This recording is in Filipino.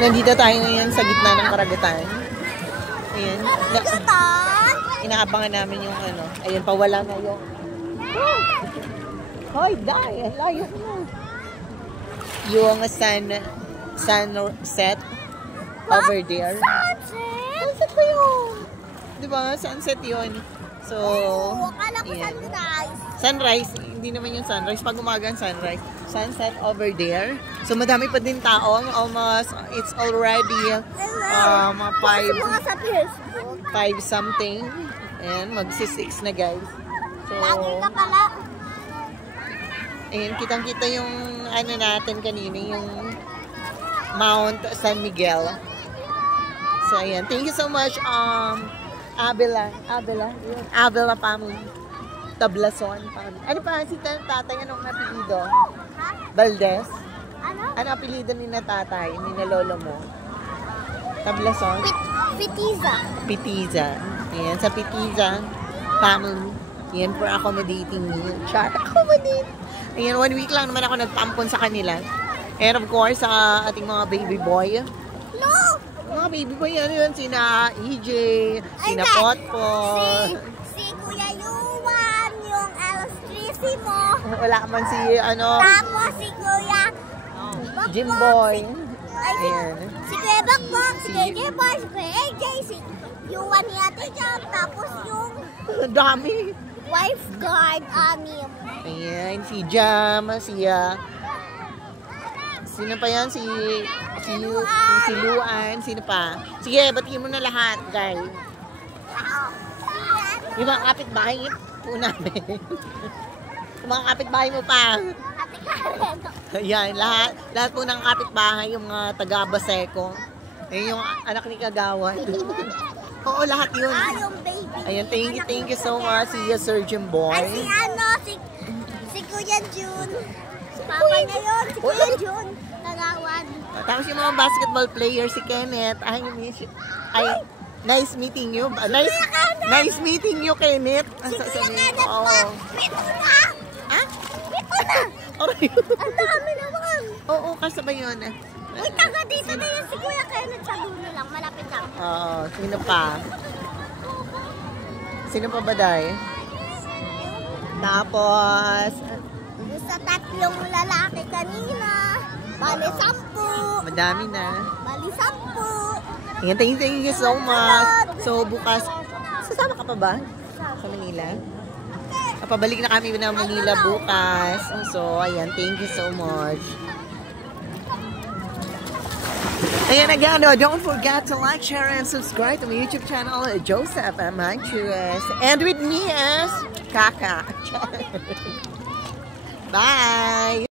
Nandito tayo ngayon sa gitna ng karagatan. Ayan. Inaabangan namin yung ano. Ayan, pawala na yung... Hoy, die! Ang layo mo. Yung sunset over there. Sunset? Sunset ba yun? Diba? Sunset yun. So, akala ko sunrise. Sunrise, hindi naman yung sunrise. Pag umaga ang sunrise. Sunset over there. So, madami pa din tao. Almost, it's already 5 something. And magsi-6 na guys. So, lagi ka pala. Ayan, kitang-kita yung ano natin kanina, yung Mount San Miguel. So, ayan. Thank you so much, Avila family. Tablason family. Ano pa si tatay? Anong apelido? Valdez? Ano apelido ni na tatay? Ni na lolo mo? Tablason? Pitiza. Ayan, sa Pitiza family. Ayan, for accommodating me. Char, accommodate. Ayan, 1 week lang naman ako nagpampon sa kanila. And of course, sa ating mga baby boy. No! Mga baby boy, ano yun? Sina EJ, sina Potpot. Si Kuya Yuan, yung Electricity mo. Wala man si, ano, Tapos si Kuya Jimboy. Ayan. Si Kuya Bakbak, si Kuya Jimboy, si Kuya AJ, si Yuan ni Ate Jam, tapos yung dami. wife guard anim. Ayan, si Jam, si sino pa yan? Si Luan, sino pa? Sige, batiin mo na lahat, guys. Yung mga kapitbahay po namin. Yung mga kapitbahay mo pa. Ate Karen. Ayan, lahat po ng kapitbahay, yung mga taga-Baseco. Ayan yung anak ni Kagawan. Oo, lahat yun. Yung baby. Ayan, thank you so much, si Surgeon Boy. Ay, si Kuya Jun. Papa na yun, si Kuya Jun. Tagawan. Tapos yung mga basketball player, si Kenneth. Ay, nice meeting you. Nice meeting you, Kenneth. Si Kuya Kenneth po. Mito na. Ha? Mito na. Ang dami naman. Oo, kasabay yun. Uy, taga dito na yun si Kuya Kenneth sa dulo lang. Malapit lang. Oo, sino pa? Sino pa ba, Day? Tapos, sa 3 lalaki kanina. Bali 10. madami na. Bali 10. Ayan, thank you so much. So, bukas, sasama ka pa ba? Sa Manila? Pabalik na kami na Manila bukas. So, ayan, thank you so much. Ayan, again, don't forget to like, share, and subscribe to my YouTube channel, Joseph Amanchuas. And with me as Kaka. Bye!